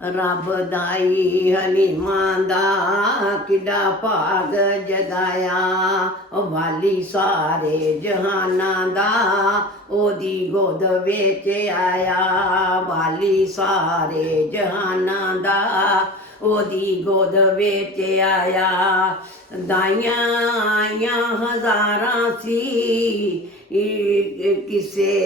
रब दाई हलीमां दा किड्डा भाग जगाया, वाली सारे जहाना दा ओदी गोद विच आया। वाली सारे जहाना दा ओदी गोद विच आया। दाइयां आइयां हज़ारां सी, किसे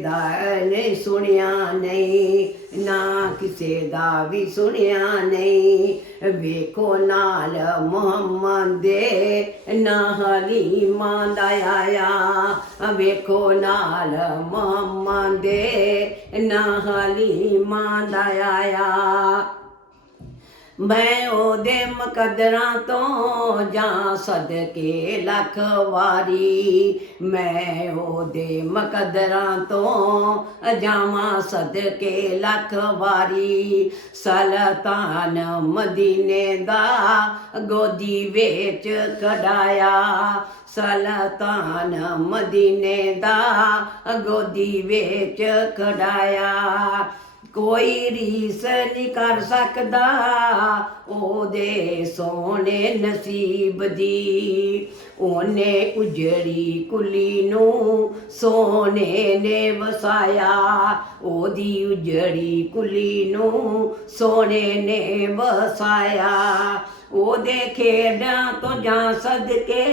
दा नहीं सुनिया नहीं, ना किसे दा भी सुनिया नहीं। वेखो नाल मुहम्मद दे ना हलीमां दा आया। वेखो नाल मुहम्मद दे ना हलीमां दा आया। मैं ओदे मुकद्दरां तो जां सदके लख वारी, मैं ओदे मुकद्दरां तो जावां सदके लख वारी। सल्तान मदीने दा गोदी विच कढाया, सल्तान मदीने दा गोदी विच कढाया। कोई रीस नहीं कर सकदा ओदे सोने नसीब दी। ओने उजड़ी कुली नू सोने ने वसाया, ओदी उजड़ी कुली नू सोने ने वसाया। ओदे खेडां तो जां सदके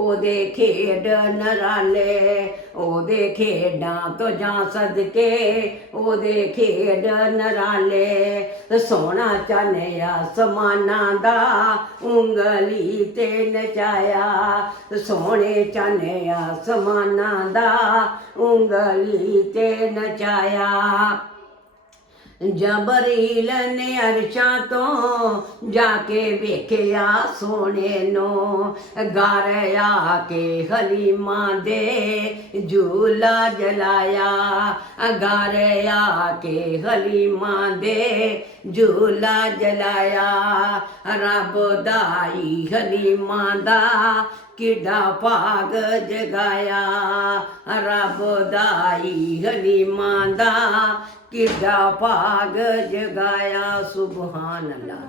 ओदे खेड नराले, ओदे खेडां तो जां सदके ओदे खेड नराले। सोना चानेया समाना दा उंगली ते नचाया, सोने चानेया समाना दा उंगली ते नचाया। जबरील ने अरशां तो जाके वेख्या सोने नो, घर आके हलीमां दे झूला जलाया। घर आके हलीमां दे झूला जलाया। रब दाई हलीमां दा किड्डा भाग जगाया। रब दाई हलीमां दा किड्डा भाग जगाया। सुभान अल्लाह।